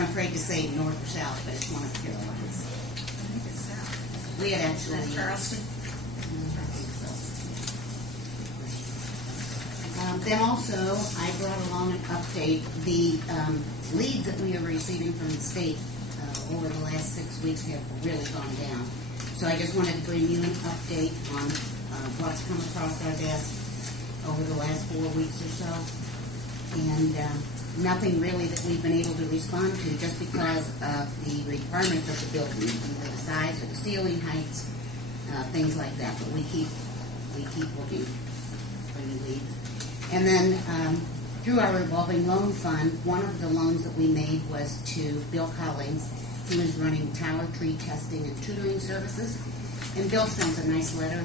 I'm afraid to say north or south, but it's one of the Carolinas. I think it's south. We had actually... Is that Charleston? I think so. Then also, I brought along an update. The leads that we are receiving from the state over the last 6 weeks have really gone down. So I just wanted to bring you an update on what's come across our desk over the last 4 weeks or so. And nothing really that we've been able to respond to just because of the requirements of the building, either the size or the ceiling heights, things like that. But we keep looking for new leads. And then through our revolving loan fund, one of the loans that we made was to Bill Collins, who is running tower tree testing and tutoring services. And Bill sent a nice letter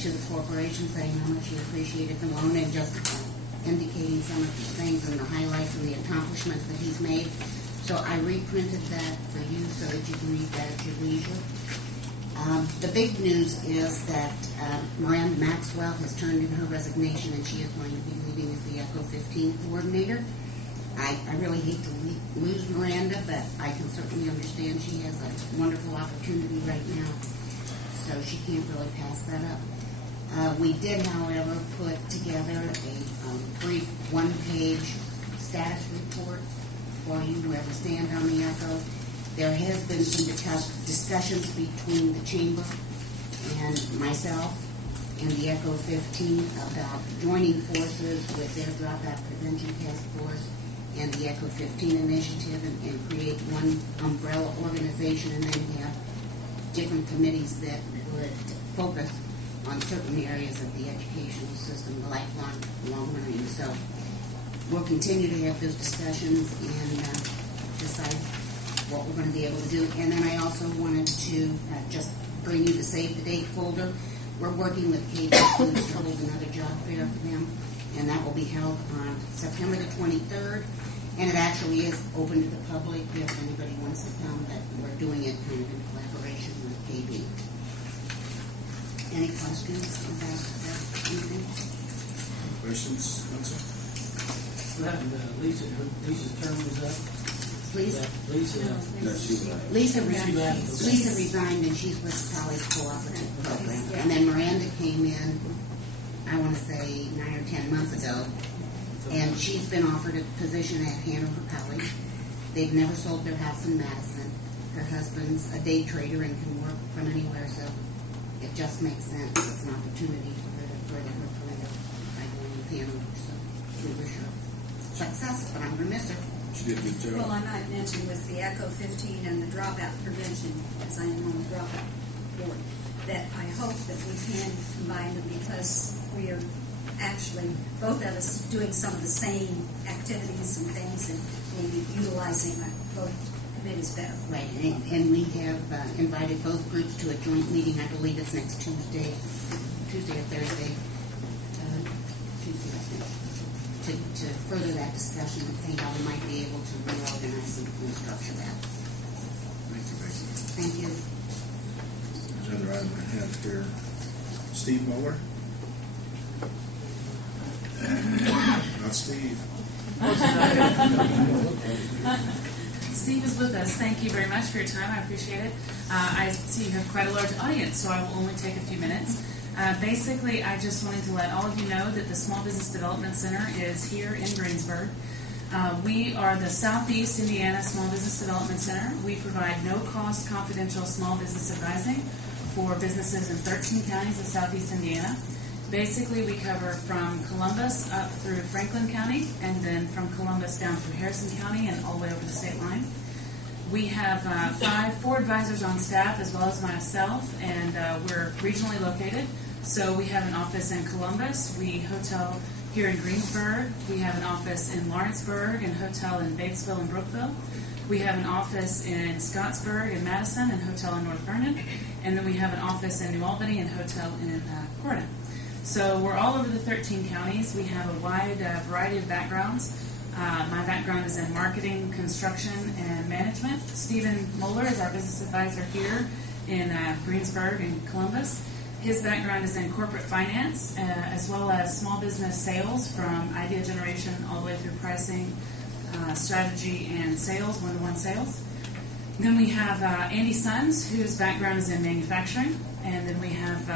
to the corporation saying how much he appreciated the loan and just indicating some of the things and the highlights and the accomplishments that he's made. So I reprinted that for you so that you can read that at your leisure. The big news is that Miranda Maxwell has turned in her resignation and she is going to be leaving as the ECHO 15 coordinator. I really hate to lose Miranda, but I can certainly understand she has a wonderful opportunity right now, so she can't really pass that up. We did, however, put together a brief one-page status report for you, where we stand on the ECHO. There has been some discussions between the Chamber and myself and the ECHO 15 about joining forces with their dropout prevention task force and the ECHO 15 initiative and create one umbrella organization and then have different committees that would focus on certain areas of the educational system, the lifelong learning. So we'll continue to have those discussions and decide what we're going to be able to do. And then I also wanted to just bring you the Save the Date folder. We're working with KB Foods to hold another job fair for them, and that will be held on September the 23rd. And it actually is open to the public if anybody wants to come, but we're doing it kind of in collaboration with KB. Any questions about that? Anything? Questions, Council? Lisa's term was up. Please? Lisa Lisa resigned, and she's with College Cooperative Program. And then Miranda came in, I want to say 9 or 10 months ago, and she's been offered a position at Hanover College. They've never sold their house in Madison. Her husband's a day trader and can work from anywhere, so it just makes sense. It's an opportunity for her to further her career by going with Hanover. So we wish her success, but I'm going to miss her. She did a good job. Well, I might mention with the ECHO 15 and the dropout prevention, as I am on the dropout board, that I hope that we can combine them because we are actually, both of us, doing some of the same activities and things and maybe utilizing both committees better. Right, and we have invited both groups to a joint meeting. I believe it's next Tuesday or Thursday. Tuesday, I think. To further that discussion and see how we might be able to reorganize and structure that. Thank you, Mason. Thank you. Another item I have here, Steve Muller. Not Steve. Steve is with us. Thank you very much for your time. I appreciate it. I see you have quite a large audience, so I will only take a few minutes. Basically, I just wanted to let all of you know that the Small Business Development Center is here in Greensburg. We are the Southeast Indiana Small Business Development Center. We provide no-cost confidential small business advising for businesses in 13 counties of Southeast Indiana. Basically, we cover from Columbus up through Franklin County, and then from Columbus down through Harrison County and all the way over the state line. We have 4 advisors on staff, as well as myself, and we're regionally located. So we have an office in Columbus, we hotel here in Greensburg, we have an office in Lawrenceburg, and hotel in Batesville and Brookville. We have an office in Scottsburg and Madison, and hotel in North Vernon, and then we have an office in New Albany and hotel in Corydon. So we're all over the 13 counties. We have a wide variety of backgrounds. My background is in marketing, construction, and management. Stephen Moeller is our business advisor here in Greensburg and Columbus. His background is in corporate finance, as well as small business sales, from idea generation all the way through pricing, strategy and sales, one-to-one sales. Then we have Andy Sons, whose background is in manufacturing. And then we have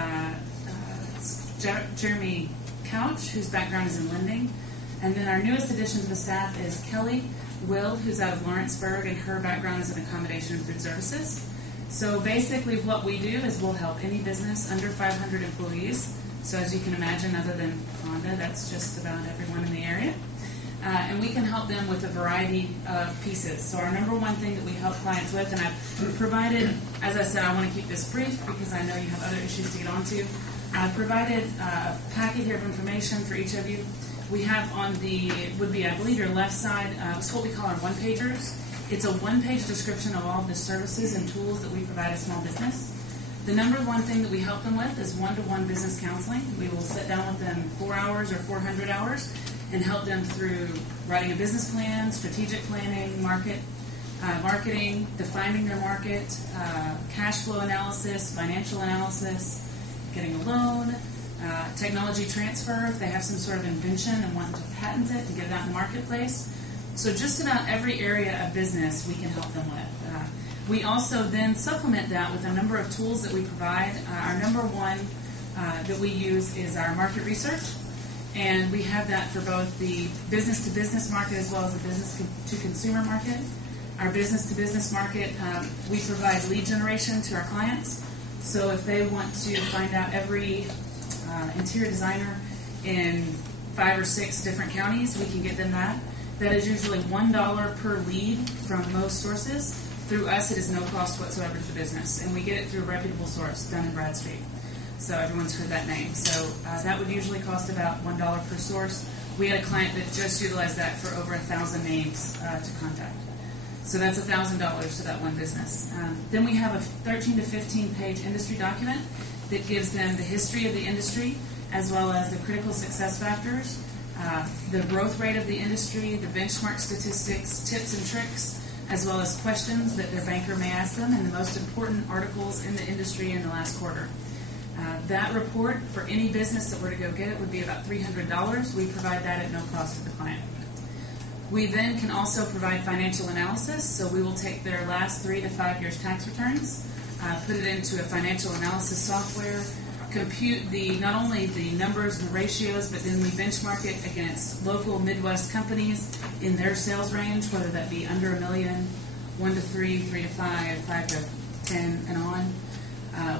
Jeremy Couch, whose background is in lending. And then our newest addition to the staff is Kelly Will, who's out of Lawrenceburg, and her background is in accommodation and food services. So basically what we do is we'll help any business under 500 employees. So as you can imagine, other than Honda, that's just about everyone in the area. And we can help them with a variety of pieces. So our number one thing that we help clients with, and I've provided, as I said, I want to keep this brief because I know you have other issues to get onto. I've provided a packet here of information for each of you. We have on the, I believe, your left side, it's what we call our one-pagers. It's a one-page description of all of the services and tools that we provide a small business. The number one thing that we help them with is one-to-one business counseling. We will sit down with them 4 hours or 400 hours and help them through writing a business plan, strategic planning, marketing, defining their market, cash flow analysis, financial analysis, getting a loan, technology transfer if they have some sort of invention and want to patent it and get it out in the marketplace. So just about every area of business we can help them with. We also then supplement that with a number of tools that we provide. Our number one that we use is our market research. And we have that for both the business-to-business market as well as the business-to-consumer market. Our business-to-business market, we provide lead generation to our clients. So if they want to find out every interior designer in 5 or 6 different counties, we can get them that. That is usually $1 per lead from most sources. Through us, it is no cost whatsoever to the business. And we get it through a reputable source, Dun & Bradstreet. So everyone's heard that name. So that would usually cost about $1 per source. We had a client that just utilized that for over 1,000 names to contact. So that's $1,000 to that one business. Then we have a 13 to 15 page industry document that gives them the history of the industry as well as the critical success factors, the growth rate of the industry, the benchmark statistics, tips and tricks, as well as questions that their banker may ask them, and the most important articles in the industry in the last quarter. That report for any business that were to go get it would be about $300. We provide that at no cost to the client. We then can also provide financial analysis, so we will take their last 3 to 5 years tax returns, put it into a financial analysis software, compute not only the numbers and the ratios, but then we benchmark it against local Midwest companies in their sales range, whether that be under $1 million, 1 to 3, 3 to 5, 5 to 10, and on.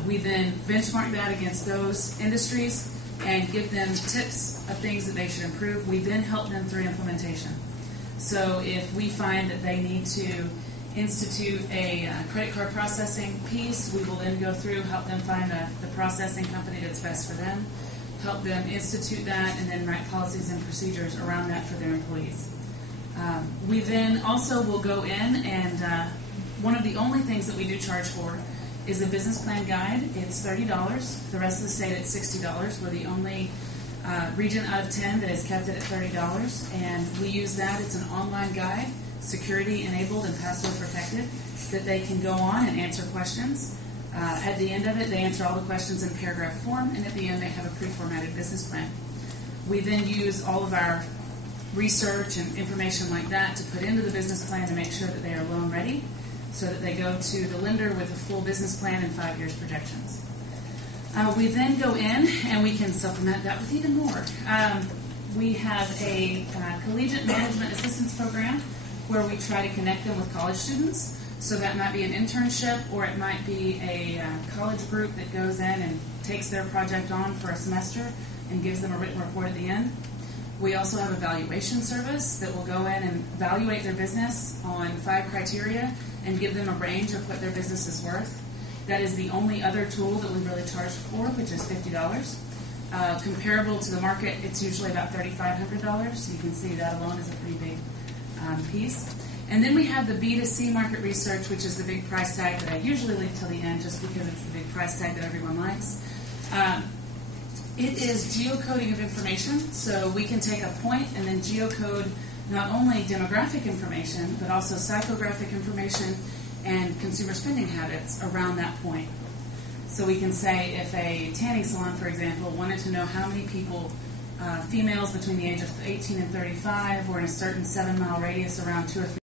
We then benchmark that against those industries and give them tips of things that they should improve. We then help them through implementation. So if we find that they need to institute a credit card processing piece, we will then go through, help them find the processing company that's best for them, help them institute that, and then write policies and procedures around that for their employees. We then also will go in and one of the only things that we do charge for is a business plan guide. It's $30. The rest of the state it's $60. We're the only region out of 10 that has kept it at $30, and we use that. It's an online guide, security enabled and password protected, that they can go on and answer questions. At the end of it, they answer all the questions in paragraph form, and at the end they have a pre-formatted business plan. We then use all of our research and information like that to put into the business plan to make sure that they are loan ready, so that they go to the lender with a full business plan and 5 years projections. We then go in and we can supplement that with even more. We have a collegiate management assistance program where we try to connect them with college students. So that might be an internship, or it might be a college group that goes in and takes their project on for a semester and gives them a written report at the end. We also have a valuation service that will go in and evaluate their business on 5 criteria and give them a range of what their business is worth. That is the only other tool that we really charge for, which is $50. Comparable to the market, it's usually about $3,500. So you can see that alone is a pretty big piece. And then we have the B2C market research, which is the big price tag that I usually leave till the end just because it's the big price tag that everyone likes. It is geocoding of information, so we can take a point and then geocode not only demographic information, but also psychographic information and consumer spending habits around that point. So we can say if a tanning salon, for example, wanted to know how many people females between the age of 18 and 35 or in a certain 7-mile radius around 2 or 3